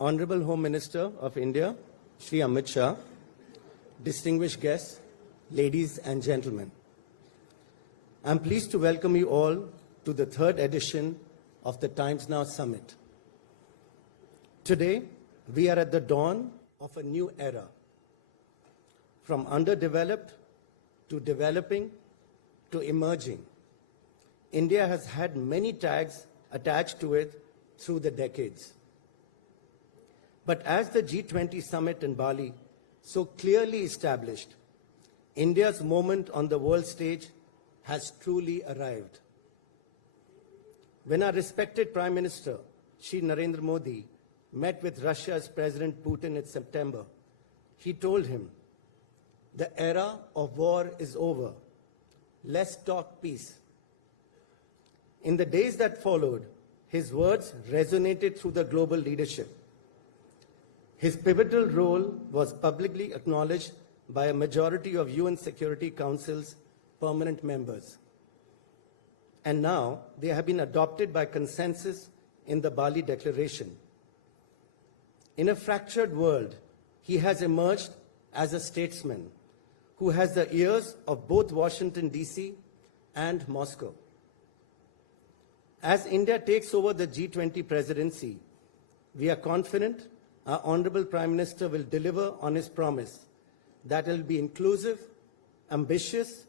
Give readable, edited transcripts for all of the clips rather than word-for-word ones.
Honorable Home Minister of India, Shri Amit Shah, distinguished guests, ladies and gentlemen. I'm pleased to welcome you all to the third edition of the timesnow Summit. Today, we are at the dawn of a new era. From underdeveloped to developing to emerging, India has had many tags attached to it through the decades. But as the G20 summit in Bali so clearly established, India's moment on the world stage has truly arrived. When our respected Prime Minister, Shri Narendra Modi, met with Russia's President Putin in September, he told him, "The era of war is over. Let's talk peace." In the days that followed, his words resonated through the global leadership. His pivotal role was publicly acknowledged by a majority of UN Security Council's permanent members. And now they have been adopted by consensus in the Bali Declaration. In a fractured world, he has emerged as a statesman who has the ears of both Washington, D.C. and Moscow. As India takes over the G20 presidency, we are confident our Honorable Prime Minister will deliver on his promise that it will be inclusive, ambitious,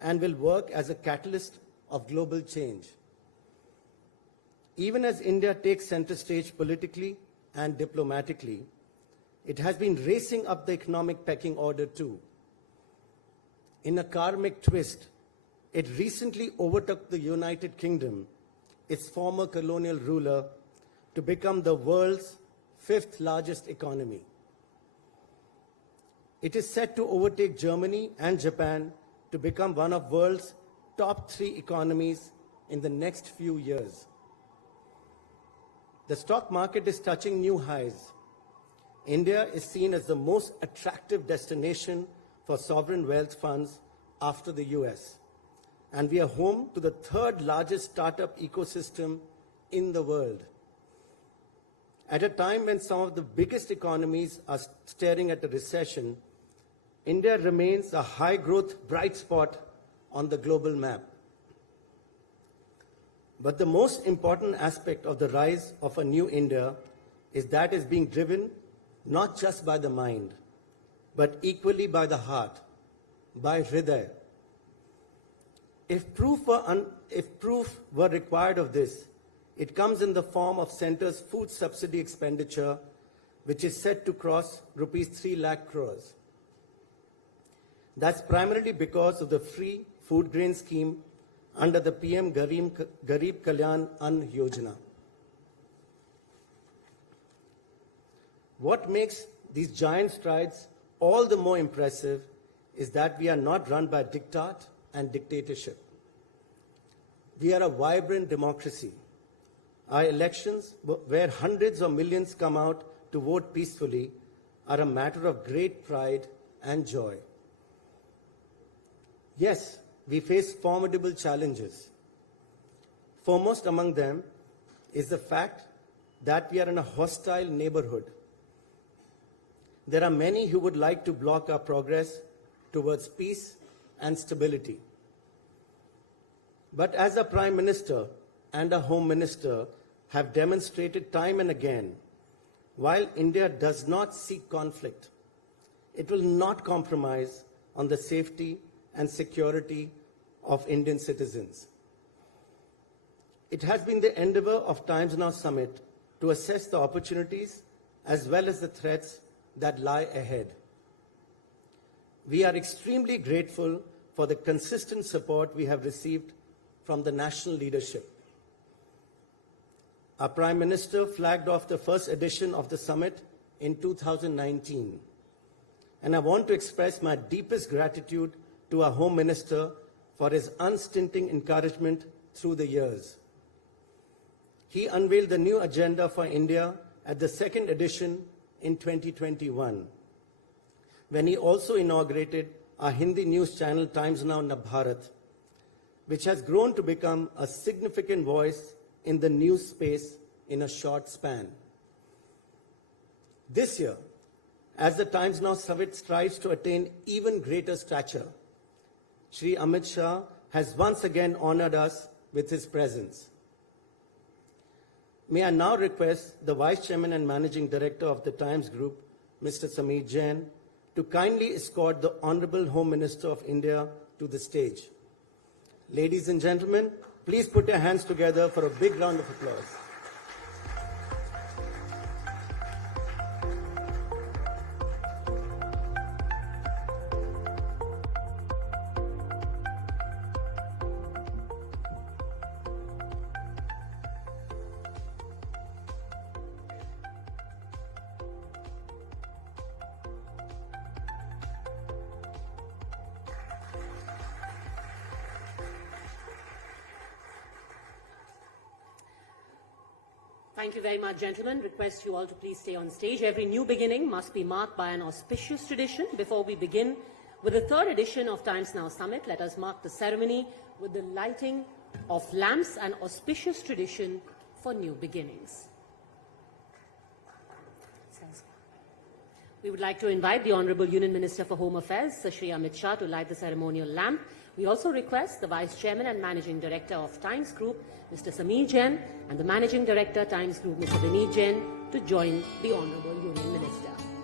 and will work as a catalyst of global change. Even as India takes center stage politically and diplomatically, it has been racing up the economic pecking order too. In a karmic twist, it recently overtook the United Kingdom, its former colonial ruler, to become the world's fifth largest economy. It is set to overtake Germany and Japan to become one of the world's top 3 economies in the next few years. The stock market is touching new highs. India is seen as the most attractive destination for sovereign wealth funds after the US. And we are home to the 3rd largest startup ecosystem in the world. At a time when some of the biggest economies are staring at a recession, India remains a high-growth bright spot on the global map. But the most important aspect of the rise of a new India is that it's being driven not just by the mind, but equally by the heart, by Hriday. If proof were required of this, it comes in the form of Centre's food subsidy expenditure, which is set to cross rupees 3 lakh crores. That's primarily because of the free food grain scheme under the PM Garib Kalyan Ann Yojana. What makes these giant strides all the more impressive is that we are not run by diktat and dictatorship. We are a vibrant democracy. Our elections, where hundreds of millions come out to vote peacefully, are a matter of great pride and joy. Yes, we face formidable challenges. Foremost among them is the fact that we are in a hostile neighborhood. There are many who would like to block our progress towards peace and stability. But as a Prime Minister and a Home Minister have demonstrated time and again, while India does not seek conflict, it will not compromise on the safety and security of Indian citizens. It has been the endeavor of timesnow Summit to assess the opportunities as well as the threats that lie ahead. We are extremely grateful for the consistent support we have received from the national leadership. Our Prime Minister flagged off the first edition of the summit in 2019. And I want to express my deepest gratitude to our Home Minister for his unstinting encouragement through the years. He unveiled the new agenda for India at the second edition in 2021, when he also inaugurated our Hindi news channel Timesnow Navbharat, which has grown to become a significant voice in the news space in a short span. This year, as the Times Now Summit strives to attain even greater stature, Shri Amit Shah has once again honored us with his presence. May I now request the Vice Chairman and Managing Director of the Times Group, Mr. Smriti Jain, to kindly escort the Honorable Home Minister of India to the stage. Ladies and gentlemen, please put your hands together for a big round of applause. Thank you very much, gentlemen. Request you all to please stay on stage. Every new beginning must be marked by an auspicious tradition. Before we begin with the third edition of Times Now Summit, let us mark the ceremony with the lighting of lamps, an auspicious tradition for new beginnings. We would like to invite the Honourable Union Minister for Home Affairs, Shri Amit Shah, to light the ceremonial lamp. We also request the Vice Chairman and Managing Director of Times Group, Mr. Smriti Jain, and the Managing Director, Times Group, Mr. Vineet Jain, to join the Honourable Union Minister.